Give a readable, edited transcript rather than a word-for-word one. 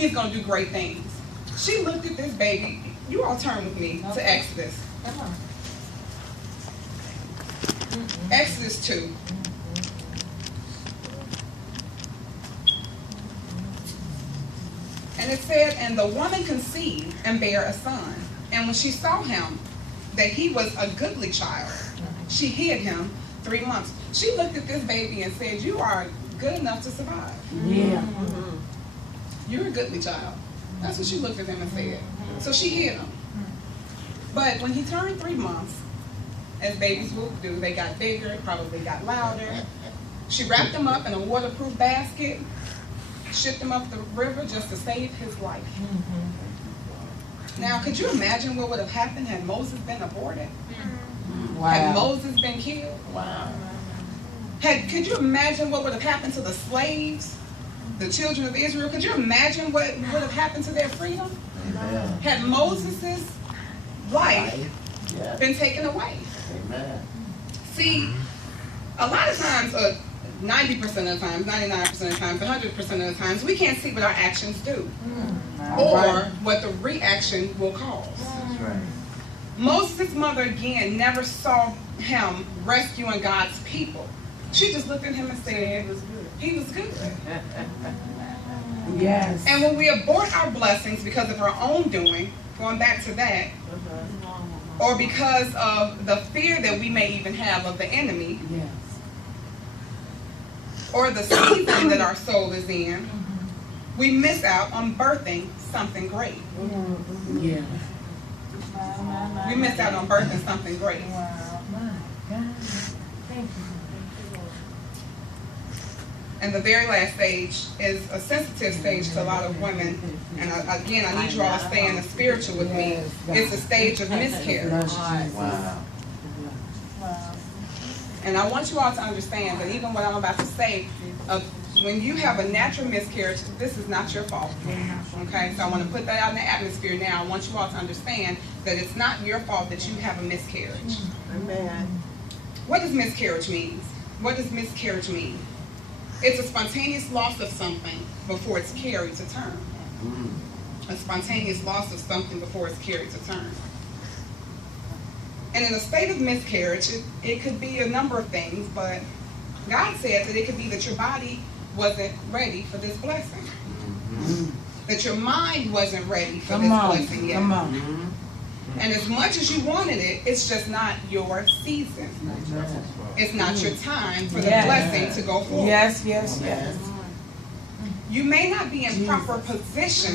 He's going to do great things. She looked at this baby. You all turn with me to Exodus. Come on. Exodus 2. And it said, and the woman conceived and bare a son. And when she saw him, that he was a goodly child, she hid him 3 months. She looked at this baby and said, you are good enough to survive. Yeah. You're a goodly child. That's what she looked at him and said. So she hid him. But when he turned 3 months, as babies will do, they got bigger, probably got louder. She wrapped him up in a waterproof basket, shipped him up the river just to save his life. Now, could you imagine what would have happened had Moses been aborted? Wow. Had Moses been killed? Wow. Could you imagine what would have happened to the slaves, the children of Israel? Could you imagine what would have happened to their freedom? Amen. Had Moses' life been taken away? Amen. See, a lot of times, 90% of the times, 99% of the times, 100% of the times, we can't see what our actions do or what the reaction will cause. That's right. Moses' mother, again, never saw him rescuing God's people. She just looked at him and said, he was good. Yes. And when we abort our blessings because of our own doing, going back to that, or because of the fear that we may even have of the enemy, Yes. or the season that our soul is in, we miss out on birthing something great. Yes. We miss out on birthing something great. Wow. My God. Thank you. And the very last stage is a sensitive stage to a lot of women. And again, I need you all to stay in the spiritual with me. It's the stage of miscarriage. Wow. And I want you all to understand that even what I'm about to say, when you have a natural miscarriage, this is not your fault. Okay, so I want to put that out in the atmosphere now. I want you all to understand that it's not your fault that you have a miscarriage. Amen. What does miscarriage mean? What does miscarriage mean? It's a spontaneous loss of something before it's carried to term. A spontaneous loss of something before it's carried to term. And in a state of miscarriage, it could be a number of things, but God said that it could be that your body wasn't ready for this blessing. That your mind wasn't ready for this blessing yet. Come on. And as much as you wanted it, it's just not your season. It's not your time for the blessing to go forward. Yes, yes, yes. You may not be in proper position